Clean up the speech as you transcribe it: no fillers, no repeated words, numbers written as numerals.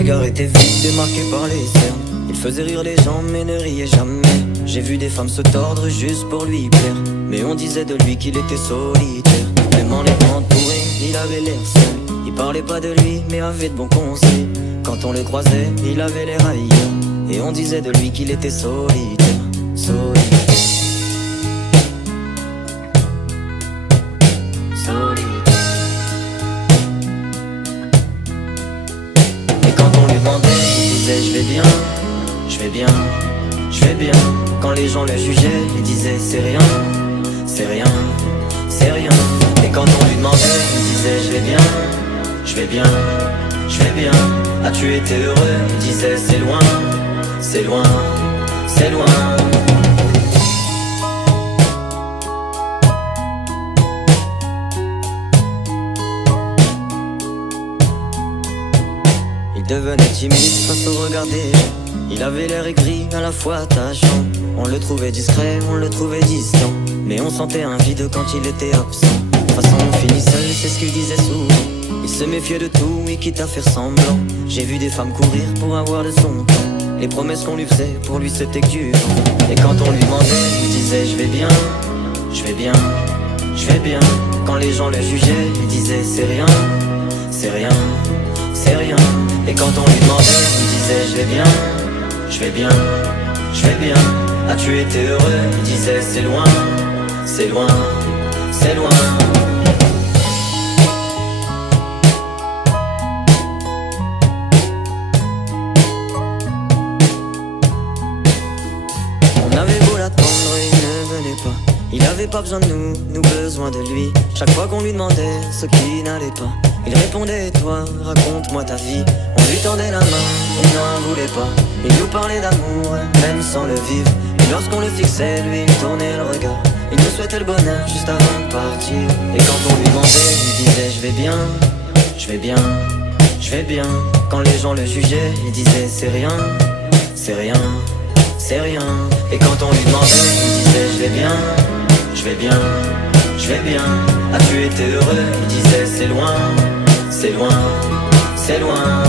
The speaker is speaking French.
regard était vide, démarqué par les cernes. Il faisait rire les gens mais ne riait jamais. J'ai vu des femmes se tordre juste pour lui plaire, mais on disait de lui qu'il était solitaire. Même en étant entouré, il avait l'air seul. Il parlait pas de lui mais avait de bons conseils. Quand on le croisait, il avait l'air ailleurs, et on disait de lui qu'il était solitaire. Solitaire. Solitaire. Et quand on lui demandait, il disait je vais bien, je vais bien, je vais bien. Quand les gens le jugeaient, il disait c'est rien, c'est rien, c'est rien. Et quand on lui demandait, il disait je vais bien, je vais bien, je vais bien. As-tu été heureux? Il disait c'est loin, c'est loin, c'est loin. Il devenait timide face au regard des gens. Il avait l'air aigri, à la fois attachant. On le trouvait discret, on le trouvait distant, mais on sentait un vide quand il était absent. De toute façon on finit seul, c'est ce qu'il disait souvent. Il se méfiait de tout et quitte à faire semblant. J'ai vu des femmes courir pour avoir de son temps. Les promesses qu'on lui faisait, pour lui c'était que du vent. Et quand on lui demandait, il disait je vais bien, je vais bien, je vais bien. Quand les gens le jugeaient, il disait c'est rien, c'est rien, c'est rien. Et quand on lui demandait, il disait je vais bien, je vais bien, je vais bien. As-tu été heureux? Il disait c'est loin, c'est loin, c'est loin. On avait beau l'attendre, il ne venait pas. Il avait pas besoin de nous, nous besoin de lui. Chaque fois qu'on lui demandait ce qui n'allait pas, il répondait et toi, raconte-moi ta vie. On lui tendait la main, il n'en voulait pas. Il nous parlait d'amour, même sans le vivre. Et lorsqu'on le fixait, lui, il tournait le regard. Il nous souhaitait le bonheur juste avant de partir. Et quand on lui demandait, il disait je vais bien, je vais bien, je vais bien. Quand les gens le jugeaient, il disait c'est rien, c'est rien, c'est rien. Et quand on lui demandait, il disait je vais bien, je vais bien, je vais bien. As-tu été heureux? Il disait c'est loin, c'est loin, c'est loin.